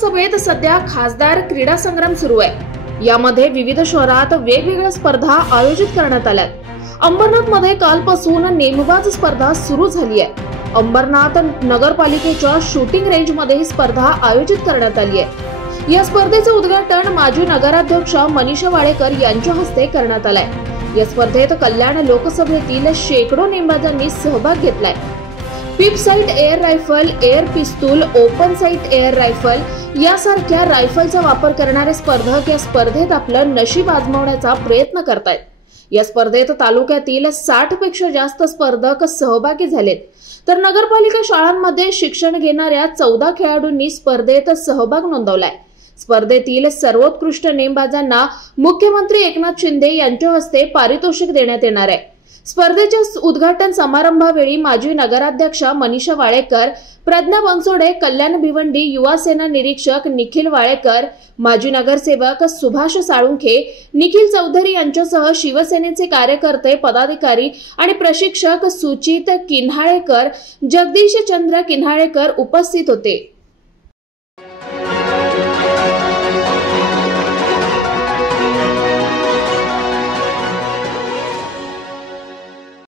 लोकसभेत सध्या खासदार क्रीडा संग्राम सुरू आहे। यामध्ये विविध शहरात वेगवेगळ्या स्पर्धा आयोजित करण्यात आल्यात। अंबरनाथमध्ये कालपासून नेमबाज स्पर्धा सुरू झाली आहे। अंबरनाथ नगरपालिकेच्या शूटिंग रेंजमध्ये ही स्पर्धा आयोजित करण्यात आली आहे। या स्पर्धेचे उद्घाटन माजी नगराध्यक्ष मनीषा वाळेकर यांच्या हस्ते करण्यात आलंय। या स्पर्धेत कल्याण लोकसभेतील शेकडो नेमबाजांनी सहभाग घेतलाय। पिप साइट एअर रायफल, एअर पिस्तूल, ओपन साइट एअर रायफल यासारख्या रायफलचा वापर करणारे स्पर्धक या स्पर्धेत आपलं नशीब आजमावण्याचा प्रयत्न करतायत। या स्पर्धेत तालुक्यातील 60 पेक्षा जास्त स्पर्धक सहभागी झालेत, तर नगरपालिका शाळांमध्ये शिक्षण घेणाऱ्या 14 खेळाडूंनी स्पर्धेत सहभाग नोंदवलाय। स्पर्धेतील सर्वोत्कृष्ट नेमबाजांना मुख्यमंत्री एकनाथ शिंदे यांच्या हस्ते पारितोषिक देण्यात येणार आहे। स्पर्धेच्या उद्घाटन समारंभावेळी माजी नगराध्यक्ष मनीषा वाळेकर, प्रज्ञा बनसोडे, कल्याण भिवंडी युवा सेना निरीक्षक निखिल वाळेकर, माजी नगरसेवक सुभाष साळुंखे, निखिल चौधरी यांच्यासह शिवसेनेचे कार्यकर्ते, पदाधिकारी आणि प्रशिक्षक सुचित किन्हाळेकर, जगदीश चंद्र किन्हाळेकर उपस्थित होते।